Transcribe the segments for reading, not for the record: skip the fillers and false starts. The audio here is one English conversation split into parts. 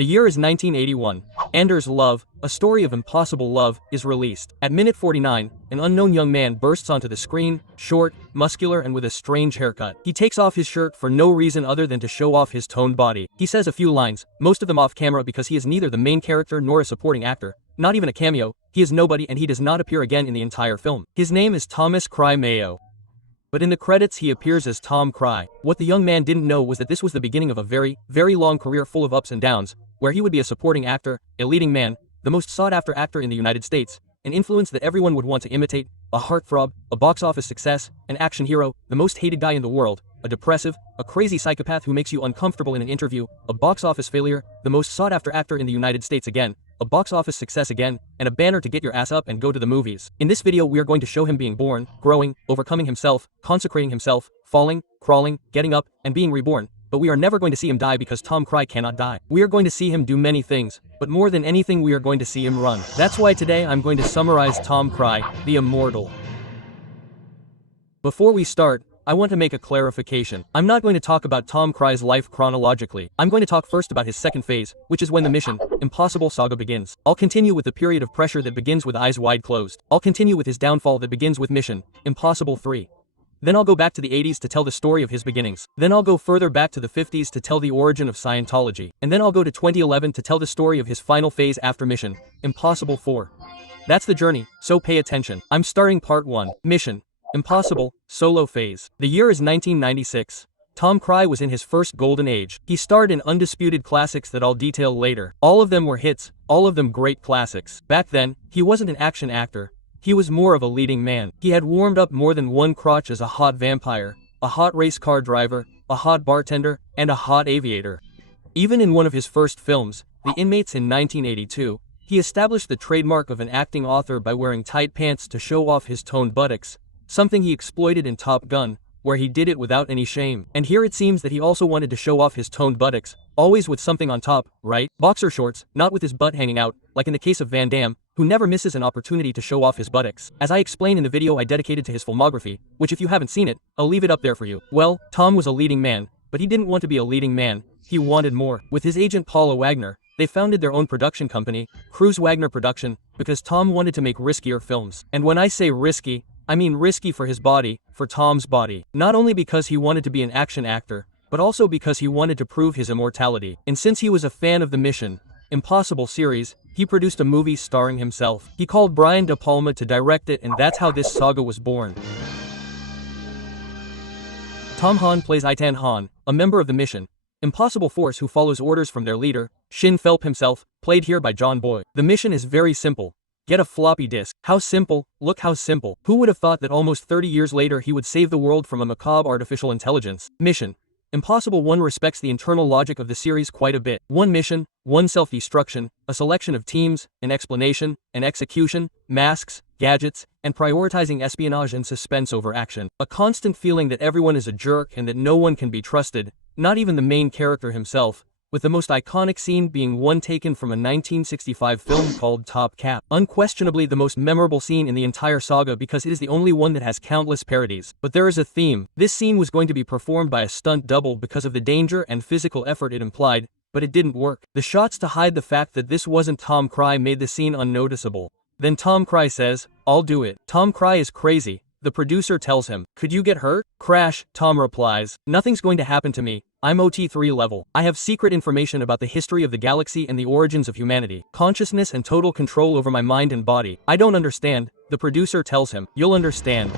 The year is 1981. Anders Love, a story of impossible love, is released. At minute 49, an unknown young man bursts onto the screen, short, muscular and with a strange haircut. He takes off his shirt for no reason other than to show off his toned body. He says a few lines, most of them off camera because he is neither the main character nor a supporting actor. Not even a cameo, he is nobody and he does not appear again in the entire film. His name is Thomas Cry Mayo. But in the credits he appears as Tom Cry. What the young man didn't know was that this was the beginning of a very, very long career full of ups and downs, where he would be a supporting actor, a leading man, the most sought-after actor in the United States, an influence that everyone would want to imitate, a heartthrob, a box office success, an action hero, the most hated guy in the world, a depressive, a crazy psychopath who makes you uncomfortable in an interview, a box office failure, the most sought-after actor in the United States again, a box office success again, and a banner to get your ass up and go to the movies. In this video we are going to show him being born, growing, overcoming himself, consecrating himself, falling, crawling, getting up, and being reborn. But we are never going to see him die because Tom Cry cannot die. We are going to see him do many things, but more than anything we are going to see him run. That's why today I'm going to summarize Tom Cry, the immortal. Before we start, I want to make a clarification. I'm not going to talk about Tom Cry's life chronologically. I'm going to talk first about his second phase, which is when the Mission Impossible saga begins. I'll continue with the period of pressure that begins with Eyes Wide Closed. I'll continue with his downfall that begins with Mission Impossible 3. Then I'll go back to the 80s to tell the story of his beginnings. Then I'll go further back to the 50s to tell the origin of Scientology. And then I'll go to 2011 to tell the story of his final phase after Mission Impossible 4. That's the journey, so pay attention. I'm starting part 1. Mission Impossible, solo phase. The year is 1996. Tom Cry was in his first golden age. He starred in undisputed classics that I'll detail later. All of them were hits, all of them great classics. Back then, he wasn't an action actor. He was more of a leading man. He had warmed up more than one crotch as a hot vampire, a hot race car driver, a hot bartender, and a hot aviator. Even in one of his first films, The Inmates in 1982, he established the trademark of an acting author by wearing tight pants to show off his toned buttocks, something he exploited in Top Gun, where he did it without any shame. And here it seems that he also wanted to show off his toned buttocks, always with something on top, right? Boxer shorts, not with his butt hanging out, like in the case of Van Damme, who never misses an opportunity to show off his buttocks. As I explain in the video I dedicated to his filmography, which if you haven't seen it, I'll leave it up there for you. Well, Tom was a leading man, but he didn't want to be a leading man, he wanted more. With his agent Paula Wagner, they founded their own production company, Cruise Wagner Production, because Tom wanted to make riskier films. And when I say risky, I mean risky for his body, for Tom's body. Not only because he wanted to be an action actor, but also because he wanted to prove his immortality. And since he was a fan of the Mission Impossible series, he produced a movie starring himself. He called Brian De Palma to direct it, and that's how this saga was born. Tom Hahn plays Itan Hahn, a member of the Mission Impossible force who follows orders from their leader, Shin Phelp himself, played here by John Boy. The mission is very simple. Get a floppy disk. How simple, look how simple. Who would have thought that almost 30 years later he would save the world from a macabre artificial intelligence? Mission Impossible 1 respects the internal logic of the series quite a bit. One mission, one self-destruction, a selection of teams, an explanation, an execution, masks, gadgets, and prioritizing espionage and suspense over action. A constant feeling that everyone is a jerk and that no one can be trusted, not even the main character himself, with the most iconic scene being one taken from a 1965 film called Top Cap. Unquestionably the most memorable scene in the entire saga because it is the only one that has countless parodies. But there is a theme. This scene was going to be performed by a stunt double because of the danger and physical effort it implied, but it didn't work. The shots to hide the fact that this wasn't Tom Cry made the scene unnoticeable. Then Tom Cry says, "I'll do it." Tom Cry is crazy. The producer tells him, "Could you get hurt?" "Crash," Tom replies. "Nothing's going to happen to me. I'm OT3 level. I have secret information about the history of the galaxy and the origins of humanity. Consciousness and total control over my mind and body. I don't understand." The producer tells him, "You'll understand."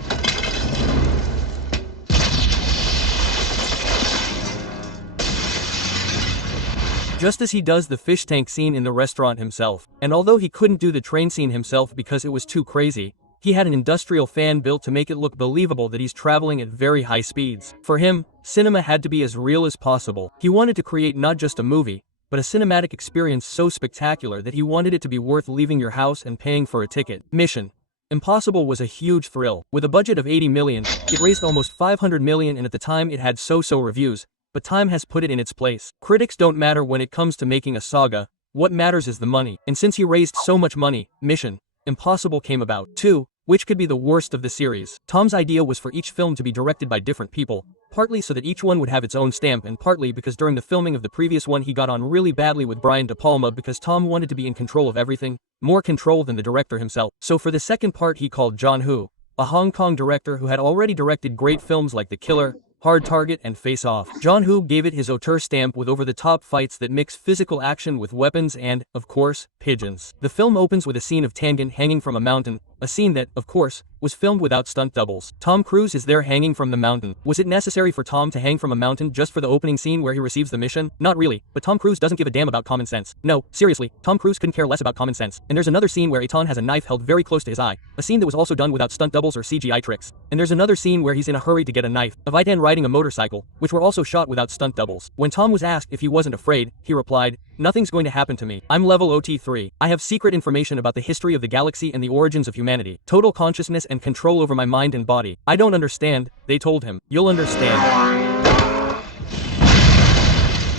Just as he does the fish tank scene in the restaurant himself. And although he couldn't do the train scene himself because it was too crazy, he had an industrial fan built to make it look believable that he's traveling at very high speeds. For him, cinema had to be as real as possible. He wanted to create not just a movie, but a cinematic experience so spectacular that he wanted it to be worth leaving your house and paying for a ticket. Mission Impossible was a huge thrill. With a budget of 80 million, it raised almost 500 million and at the time it had so-so reviews, but time has put it in its place. Critics don't matter when it comes to making a saga, what matters is the money. And since he raised so much money, Mission Impossible came about. 2. Which could be the worst of the series. Tom's idea was for each film to be directed by different people, partly so that each one would have its own stamp and partly because during the filming of the previous one he got on really badly with Brian De Palma because Tom wanted to be in control of everything, more control than the director himself. So for the second part he called John Woo, a Hong Kong director who had already directed great films like The Killer, Hard Target and Face Off. John Woo gave it his auteur stamp with over-the-top fights that mix physical action with weapons and, of course, pigeons. The film opens with a scene of Tangen hanging from a mountain, a scene that, of course, was filmed without stunt doubles. Tom Cruise is there hanging from the mountain. Was it necessary for Tom to hang from a mountain just for the opening scene where he receives the mission? Not really, but Tom Cruise doesn't give a damn about common sense. No, seriously, Tom Cruise couldn't care less about common sense. And there's another scene where Eton has a knife held very close to his eye, a scene that was also done without stunt doubles or CGI tricks. And there's another scene where he's in a hurry to get a knife, of Itan riding a motorcycle, which were also shot without stunt doubles. When Tom was asked if he wasn't afraid, he replied, "Nothing's going to happen to me. I'm level OT3. I have secret information about the history of the galaxy and the origins of humanity. Total consciousness and control over my mind and body. I don't understand," they told him. "You'll understand."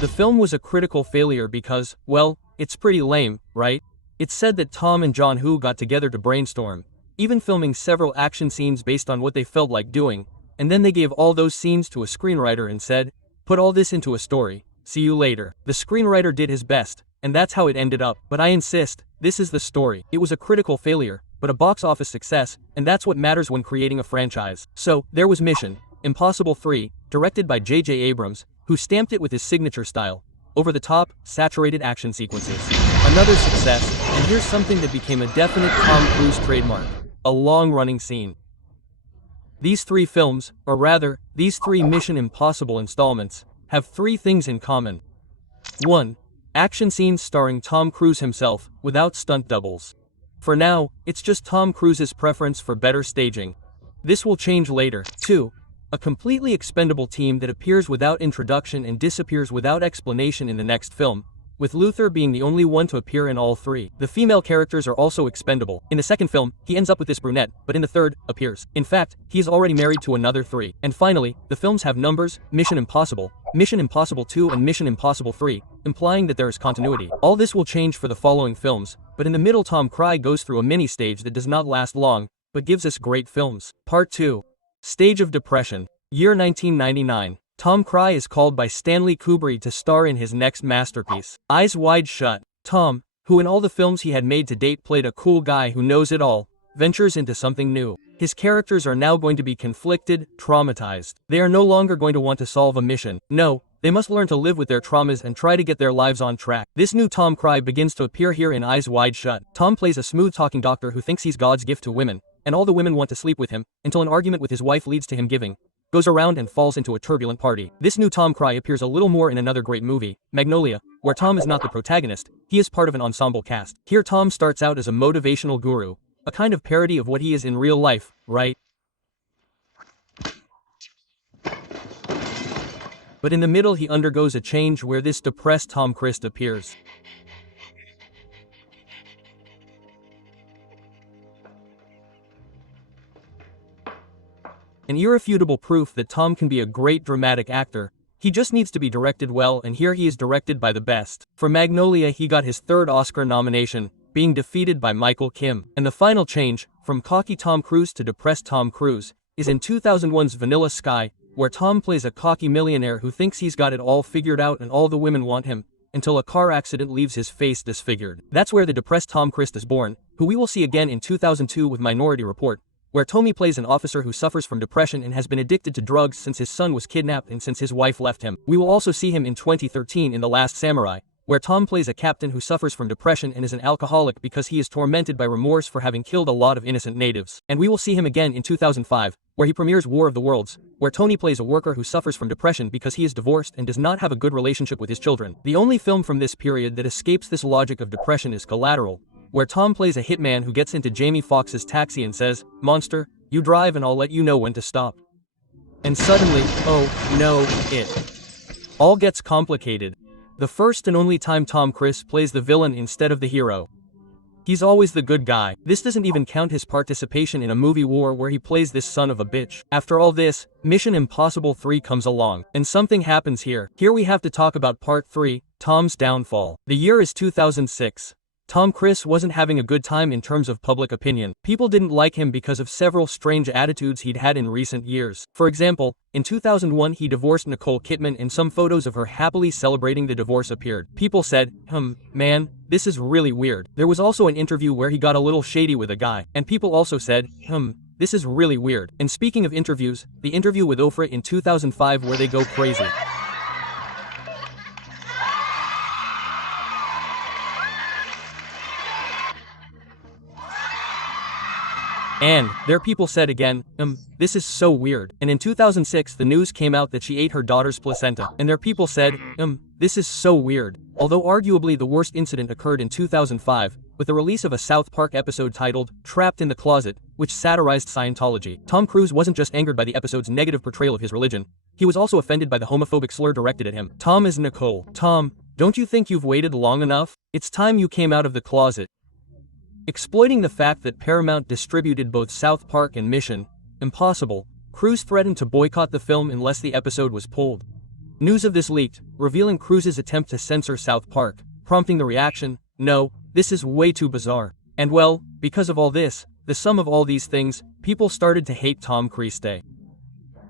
The film was a critical failure because, well, it's pretty lame, right? It's said that Tom and John Woo got together to brainstorm, even filming several action scenes based on what they felt like doing, and then they gave all those scenes to a screenwriter and said, "Put all this into a story. See you later." The screenwriter did his best, and that's how it ended up. But I insist, this is the story. It was a critical failure, but a box office success, and that's what matters when creating a franchise. So, there was Mission Impossible 3, directed by J.J. Abrams, who stamped it with his signature style, over-the-top, saturated action sequences. Another success, and here's something that became a definite Tom Cruise trademark, a long-running scene. These three films, or rather, these three Mission Impossible installments, have three things in common. 1. Action scenes starring Tom Cruise himself, without stunt doubles. For now, it's just Tom Cruise's preference for better staging. This will change later. 2. A completely expendable team that appears without introduction and disappears without explanation in the next film, with Luther being the only one to appear in all three. The female characters are also expendable. In the second film, he ends up with this brunette, but in the third, appears. In fact, he is already married to another three. And finally, the films have numbers, Mission Impossible 2 and Mission Impossible 3, implying that there is continuity. All this will change for the following films, but in the middle Tom Cruise goes through a mini-stage that does not last long, but gives us great films. Part 2. Stage of Depression. Year 1999. Tom Cruise is called by Stanley Kubrick to star in his next masterpiece, Eyes Wide Shut. Tom, who in all the films he had made to date played a cool guy who knows it all, ventures into something new. His characters are now going to be conflicted, traumatized. They are no longer going to want to solve a mission. No, they must learn to live with their traumas and try to get their lives on track. This new Tom Cruise begins to appear here in Eyes Wide Shut. Tom plays a smooth-talking doctor who thinks he's God's gift to women, and all the women want to sleep with him, until an argument with his wife leads to him goes around and falls into a turbulent party. This new Tom Cruise appears a little more in another great movie, Magnolia, where Tom is not the protagonist, he is part of an ensemble cast. Here Tom starts out as a motivational guru, a kind of parody of what he is in real life, right? But in the middle he undergoes a change where this depressed Tom Cruise appears. An irrefutable proof that Tom can be a great dramatic actor. He just needs to be directed well, and here he is directed by the best. For Magnolia he got his third Oscar nomination, being defeated by Michael Kim. And the final change, from cocky Tom Cruise to depressed Tom Cruise, is in 2001's Vanilla Sky, where Tom plays a cocky millionaire who thinks he's got it all figured out and all the women want him, until a car accident leaves his face disfigured. That's where the depressed Tom Cruise is born, who we will see again in 2002 with Minority Report, where Tommy plays an officer who suffers from depression and has been addicted to drugs since his son was kidnapped and since his wife left him. We will also see him in 2013 in The Last Samurai, where Tom plays a captain who suffers from depression and is an alcoholic because he is tormented by remorse for having killed a lot of innocent natives. And we will see him again in 2005, where he premieres War of the Worlds, where Tony plays a worker who suffers from depression because he is divorced and does not have a good relationship with his children. The only film from this period that escapes this logic of depression is Collateral, where Tom plays a hitman who gets into Jamie Foxx's taxi and says, "Monster, you drive and I'll let you know when to stop." And suddenly, oh no, it all gets complicated. The first and only time Tom Cruise plays the villain instead of the hero. He's always the good guy. This doesn't even count his participation in a movie War where he plays this son of a bitch. After all this, Mission Impossible 3 comes along, and something happens here. Here we have to talk about Part 3, Tom's downfall. The year is 2006. Tom Cruise wasn't having a good time in terms of public opinion. People didn't like him because of several strange attitudes he'd had in recent years. For example, in 2001 he divorced Nicole Kidman and some photos of her happily celebrating the divorce appeared. People said, man, this is really weird. There was also an interview where he got a little shady with a guy, and people also said, this is really weird. And speaking of interviews, the interview with Oprah in 2005 where they go crazy. And there people said again, this is so weird. And in 2006 the news came out that she ate her daughter's placenta, and there people said, this is so weird. Although arguably the worst incident occurred in 2005, with the release of a South Park episode titled, Trapped in the Closet, which satirized Scientology. Tom Cruise wasn't just angered by the episode's negative portrayal of his religion, he was also offended by the homophobic slur directed at him. Tom is Nicole. Tom, don't you think you've waited long enough? It's time you came out of the closet. Exploiting the fact that Paramount distributed both South Park and Mission Impossible, Cruise threatened to boycott the film unless the episode was pulled. News of this leaked, revealing Cruise's attempt to censor South Park, prompting the reaction, no, this is way too bizarre. And well, because of all this, the sum of all these things, people started to hate Tom Cruise.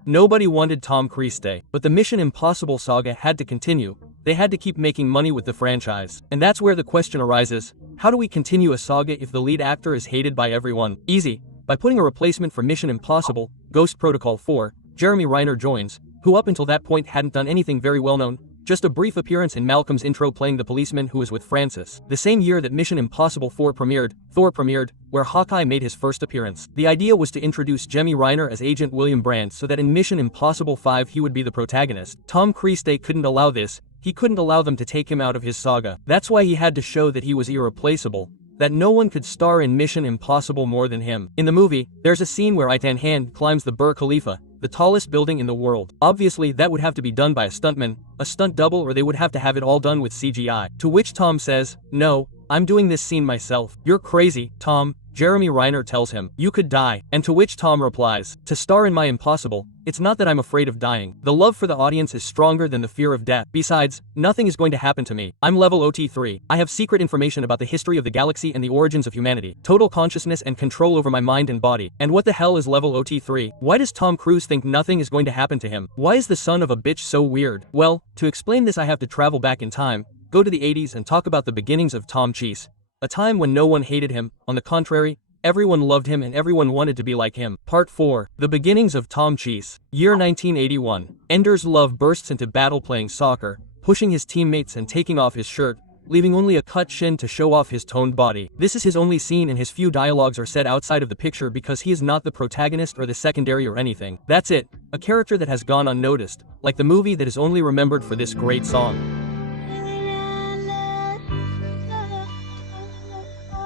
Nobody wanted Tom Cruise, but the Mission Impossible saga had to continue. They had to keep making money with the franchise. And that's where the question arises, how do we continue a saga if the lead actor is hated by everyone? Easy, by putting a replacement for Mission Impossible, Ghost Protocol 4, Jeremy Renner joins, who up until that point hadn't done anything very well known, just a brief appearance in Malcolm's intro playing the policeman who was with Francis. The same year that Mission Impossible 4 premiered, Thor premiered, where Hawkeye made his first appearance. The idea was to introduce Jeremy Renner as Agent William Brand so that in Mission Impossible 5 he would be the protagonist. Tom Cruise couldn't allow this. He couldn't allow them to take him out of his saga. That's why he had to show that he was irreplaceable, that no one could star in Mission Impossible more than him. In the movie, there's a scene where Ethan Hand climbs the Burj Khalifa, the tallest building in the world. Obviously that would have to be done by a stuntman, a stunt double, or they would have to have it all done with CGI. To which Tom says, no, I'm doing this scene myself. You're crazy, Tom, Jeremy Renner tells him. You could die. And to which Tom replies, to star in my Impossible, it's not that I'm afraid of dying. The love for the audience is stronger than the fear of death. Besides, nothing is going to happen to me. I'm level OT3. I have secret information about the history of the galaxy and the origins of humanity. Total consciousness and control over my mind and body. And what the hell is level OT3? Why does Tom Cruise think nothing is going to happen to him? Why is the son of a bitch so weird? Well, to explain this I have to travel back in time, go to the 80s and talk about the beginnings of Tom Cruise. A time when no one hated him, on the contrary, everyone loved him and everyone wanted to be like him. Part 4. The beginnings of Tom Cruise. Year 1981. Ender's Love bursts into battle playing soccer, pushing his teammates and taking off his shirt, leaving only a cut shin to show off his toned body. This is his only scene and his few dialogues are said outside of the picture because he is not the protagonist or the secondary or anything. That's it, a character that has gone unnoticed, like the movie that is only remembered for this great song.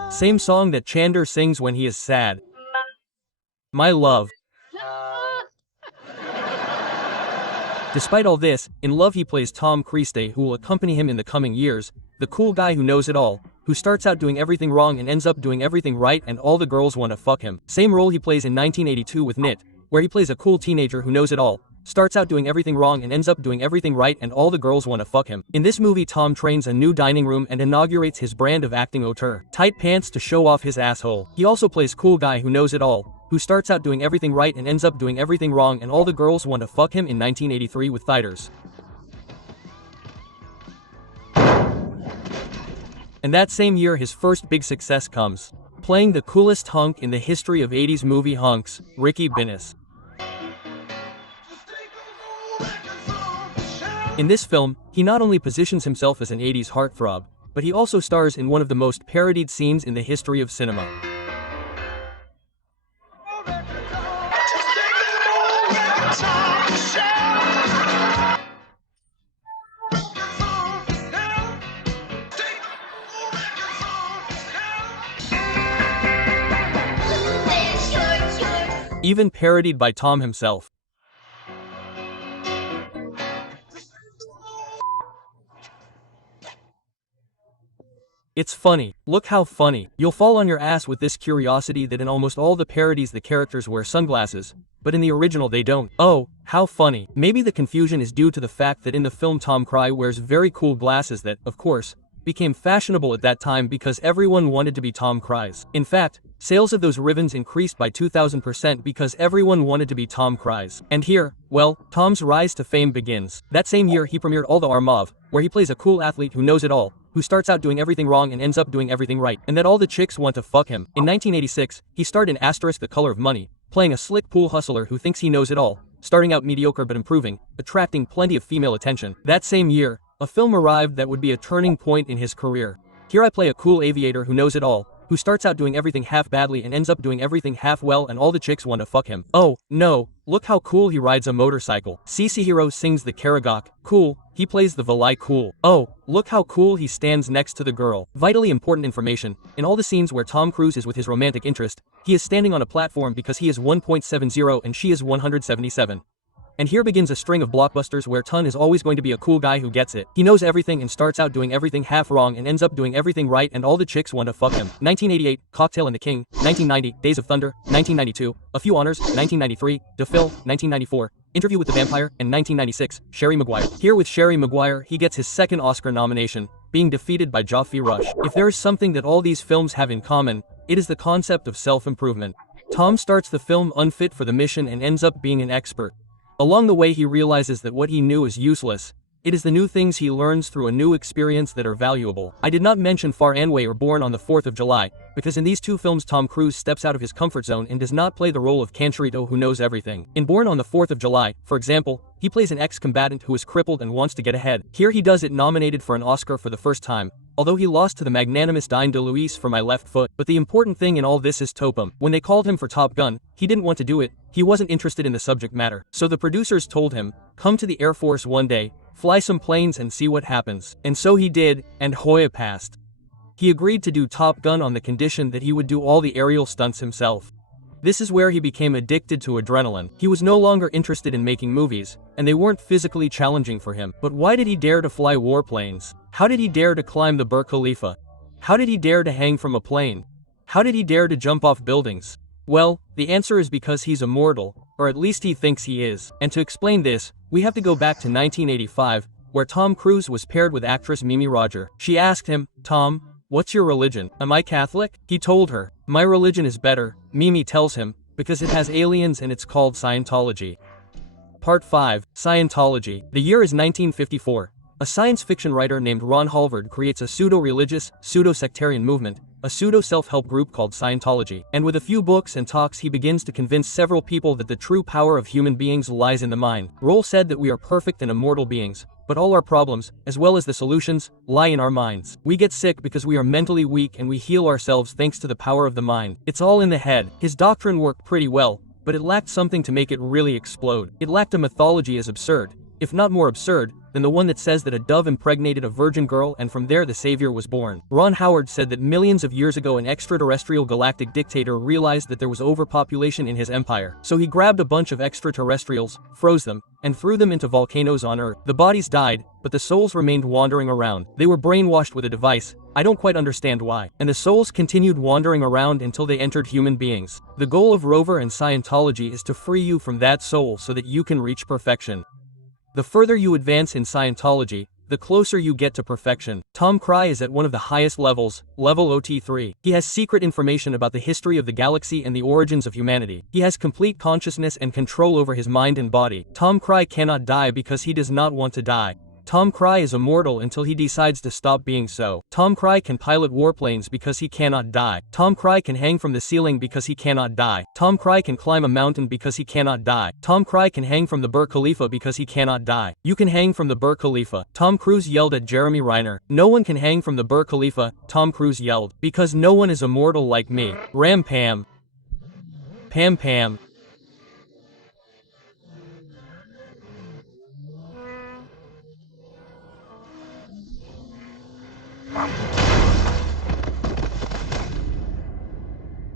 Same song that Chandler sings when he is sad. My love. Despite all this, in Love he plays Tom Cruise, who will accompany him in the coming years, the cool guy who knows it all, who starts out doing everything wrong and ends up doing everything right and all the girls want to fuck him. Same role he plays in 1982 with Nit, where he plays a cool teenager who knows it all, starts out doing everything wrong and ends up doing everything right and all the girls want to fuck him. In this movie Tom trains a new dining room and inaugurates his brand of acting auteur. Tight pants to show off his asshole. He also plays cool guy who knows it all, who starts out doing everything right and ends up doing everything wrong and all the girls want to fuck him in 1983 with Thiders. And that same year his first big success comes, playing the coolest hunk in the history of 80s movie hunks, Ricky Bennis. In this film, he not only positions himself as an 80s heartthrob, but he also stars in one of the most parodied scenes in the history of cinema. Even parodied by Tom himself. It's funny. Look how funny. You'll fall on your ass with this curiosity that in almost all the parodies the characters wear sunglasses, but in the original they don't. Oh, how funny. Maybe the confusion is due to the fact that in the film Tom Cruise wears very cool glasses that, of course, became fashionable at that time because everyone wanted to be Tom Cruise. In fact, sales of those ribbons increased by 2000% because everyone wanted to be Tom Cruise. And here, well, Tom's rise to fame begins. That same year he premiered All the Armov, where he plays a cool athlete who knows it all, who starts out doing everything wrong and ends up doing everything right, and that all the chicks want to fuck him. In 1986, he starred in The Color of Money, playing a slick pool hustler who thinks he knows it all, starting out mediocre but improving, attracting plenty of female attention. That same year, a film arrived that would be a turning point in his career. Here I play a cool aviator who knows it all, who starts out doing everything half badly and ends up doing everything half well, and all the chicks want to fuck him. Oh, no, look how cool he rides a motorcycle. CC Hero sings the Karagok, cool, he plays the Valai, cool. Oh, look how cool he stands next to the girl. Vitally important information, in all the scenes where Tom Cruise is with his romantic interest, he is standing on a platform because he is 1.70 and she is 177. And here begins a string of blockbusters where Ton is always going to be a cool guy who gets it. He knows everything and starts out doing everything half wrong and ends up doing everything right, and all the chicks want to fuck him. 1988, Cocktail and the King. 1990, Days of Thunder. 1992, A Few Honors. 1993, De Phil. 1994, Interview with the Vampire. And 1996, Sherry Maguire. Here with Sherry Maguire, he gets his second Oscar nomination, being defeated by Geoffrey Rush. If there is something that all these films have in common, it is the concept of self-improvement. Tom starts the film unfit for the mission and ends up being an expert. Along the way he realizes that what he knew is useless. It is the new things he learns through a new experience that are valuable. I did not mention Far and Away or Born on the 4th of July, because in these two films Tom Cruise steps out of his comfort zone and does not play the role of Cancherito who knows everything. In Born on the 4th of July, for example, he plays an ex-combatant who is crippled and wants to get ahead. Here he does it, nominated for an Oscar for the first time, although he lost to the magnanimous Dine DeLuise for My Left Foot. But the important thing in all this is Topum. When they called him for Top Gun, he didn't want to do it, he wasn't interested in the subject matter. So the producers told him, come to the Air Force one day, fly some planes and see what happens. And so he did, and Hoya passed. He agreed to do Top Gun on the condition that he would do all the aerial stunts himself. This is where he became addicted to adrenaline. He was no longer interested in making movies, and they weren't physically challenging for him. But why did he dare to fly warplanes? How did he dare to climb the Burj Khalifa? How did he dare to hang from a plane? How did he dare to jump off buildings? Well, the answer is because he's immortal, or at least he thinks he is. And to explain this, we have to go back to 1985, where Tom Cruise was paired with actress Mimi Roger. She asked him, Tom, what's your religion? Am I Catholic? He told her, my religion is better, Mimi tells him, because it has aliens and it's called Scientology. Part 5, Scientology. The year is 1954. A science fiction writer named Ron Halvard creates a pseudo-religious, pseudo-sectarian movement, a pseudo-self-help group called Scientology. And with a few books and talks he begins to convince several people that the true power of human beings lies in the mind. Roll said that we are perfect and immortal beings, but all our problems, as well as the solutions, lie in our minds. We get sick because we are mentally weak and we heal ourselves thanks to the power of the mind. It's all in the head. His doctrine worked pretty well, but it lacked something to make it really explode. It lacked a mythology as absurd, if not more absurd, than the one that says that a dove impregnated a virgin girl and from there the savior was born. Ron Howard said that millions of years ago an extraterrestrial galactic dictator realized that there was overpopulation in his empire. So he grabbed a bunch of extraterrestrials, froze them, and threw them into volcanoes on Earth. The bodies died, but the souls remained wandering around. They were brainwashed with a device, I don't quite understand why. And the souls continued wandering around until they entered human beings. The goal of Rover and Scientology is to free you from that soul so that you can reach perfection. The further you advance in Scientology, the closer you get to perfection. Tom Cruise is at one of the highest levels, level OT3. He has secret information about the history of the galaxy and the origins of humanity. He has complete consciousness and control over his mind and body. Tom Cruise cannot die because he does not want to die. Tom Cruise is immortal until he decides to stop being so. Tom Cruise can pilot warplanes because he cannot die. Tom Cruise can hang from the ceiling because he cannot die. Tom Cruise can climb a mountain because he cannot die. Tom Cruise can hang from the Burj Khalifa because he cannot die. You can hang from the Burj Khalifa. Tom Cruise yelled at Jeremy Renner. No one can hang from the Burj Khalifa, Tom Cruise yelled. Because no one is immortal like me. Ram Pam. Pam Pam.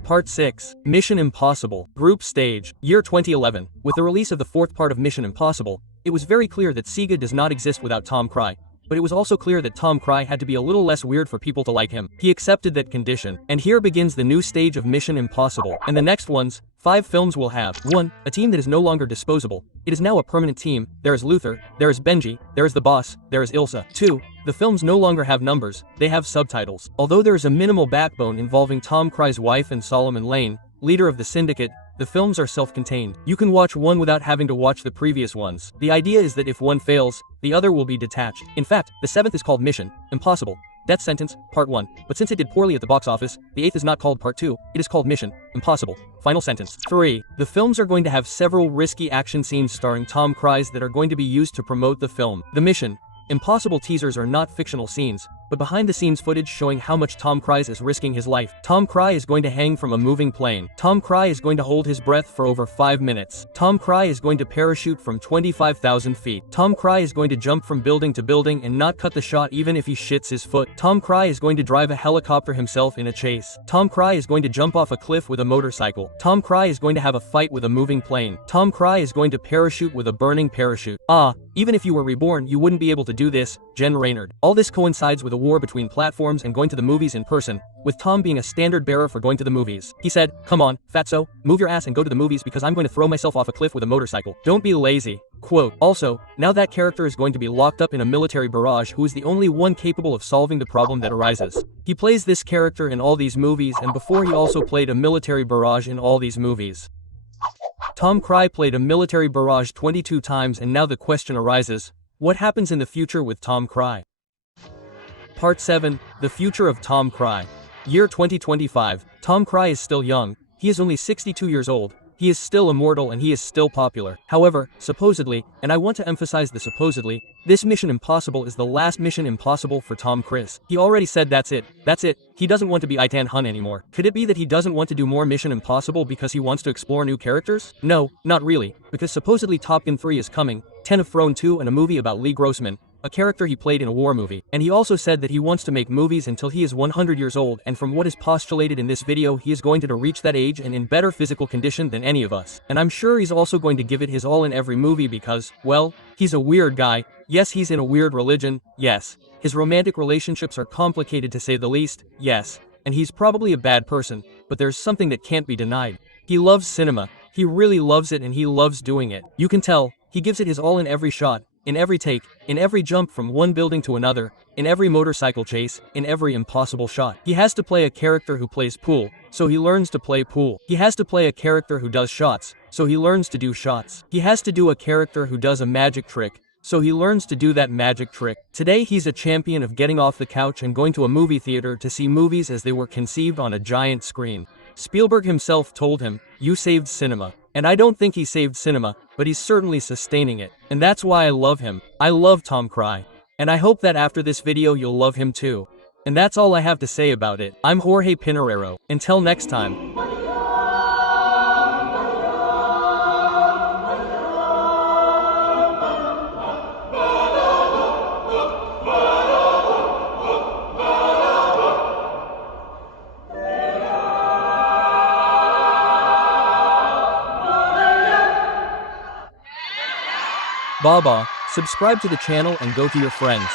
Part 6, Mission Impossible, Group Stage, year 2011. With the release of the fourth part of Mission Impossible, it was very clear that Sega does not exist without Tom Cruise. But it was also clear that Tom Cruise had to be a little less weird for people to like him. He accepted that condition. And here begins the new stage of Mission Impossible. And the next ones, 5 films will have 1. A team that is no longer disposable. It is now a permanent team. There is Luther, there is Benji, there is the boss, there is Ilsa. 2. The films no longer have numbers, they have subtitles. Although there is a minimal backbone involving Tom Cruise's wife and Solomon Lane, leader of the syndicate, the films are self-contained. You can watch one without having to watch the previous ones. The idea is that if one fails, the other will be detached. In fact, the seventh is called Mission Impossible: Death Sentence, Part 1, but since it did poorly at the box office, the eighth is not called Part 2, it is called Mission Impossible: Final Sentence. 3. The films are going to have several risky action scenes starring Tom Cruise that are going to be used to promote the film. The Mission Impossible teasers are not fictional scenes, but behind-the-scenes footage showing how much Tom Cruise is risking his life. Tom Cruise is going to hang from a moving plane. Tom Cruise is going to hold his breath for over 5 minutes. Tom Cruise is going to parachute from 25,000 feet. Tom Cruise is going to jump from building to building and not cut the shot even if he shits his foot. Tom Cruise is going to drive a helicopter himself in a chase. Tom Cruise is going to jump off a cliff with a motorcycle. Tom Cruise is going to have a fight with a moving plane. Tom Cruise is going to parachute with a burning parachute. Even if you were reborn, you wouldn't be able to do this, Jen Raynard. All this coincides with a war between platforms and going to the movies in person, with Tom being a standard bearer for going to the movies. He said, "Come on, fatso, move your ass and go to the movies because I'm going to throw myself off a cliff with a motorcycle. Don't be lazy." Quote. Also, now that character is going to be locked up in a military barrage who is the only one capable of solving the problem that arises. He plays this character in all these movies, and before he also played a military barrage in all these movies. Tom Cruise played a military barrage 22 times, and now the question arises, what happens in the future with Tom Cruise? Part 7, The Future of Tom Cruise. Year 2025. Tom Cruise is still young. He is only 62 years old. He is still immortal and he is still popular. However, supposedly, and I want to emphasize the supposedly, this Mission Impossible is the last Mission Impossible for Tom Cruise. He already said that's it. He doesn't want to be Ethan Hunt anymore. Could it be that he doesn't want to do more Mission Impossible because he wants to explore new characters? No, not really, because supposedly Top Gun 3 is coming, 10 of Throne 2 and a movie about Lee Grossman, a character he played in a war movie. And he also said that he wants to make movies until he is 100 years old, and from what is postulated in this video, he is going to reach that age and in better physical condition than any of us. And I'm sure he's also going to give it his all in every movie because, well, he's a weird guy. Yes, he's in a weird religion. Yes. His romantic relationships are complicated to say the least. Yes. And he's probably a bad person, but there's something that can't be denied. He loves cinema. He really loves it and he loves doing it. You can tell, he gives it his all in every shot, in every take, in every jump from one building to another, in every motorcycle chase, in every impossible shot. He has to play a character who plays pool, so he learns to play pool. He has to play a character who does shots, so he learns to do shots. He has to do a character who does a magic trick, so he learns to do that magic trick. Today he's a champion of getting off the couch and going to a movie theater to see movies as they were conceived on a giant screen. Spielberg himself told him, "You saved cinema." And I don't think he saved cinema, but he's certainly sustaining it. And that's why I love him. I love Tom Cruise. And I hope that after this video you'll love him too. And that's all I have to say about it. I'm Jorge Pinarero. Until next time. Baba, subscribe to the channel and go to your friends.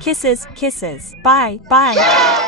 Kisses, kisses. Bye, bye.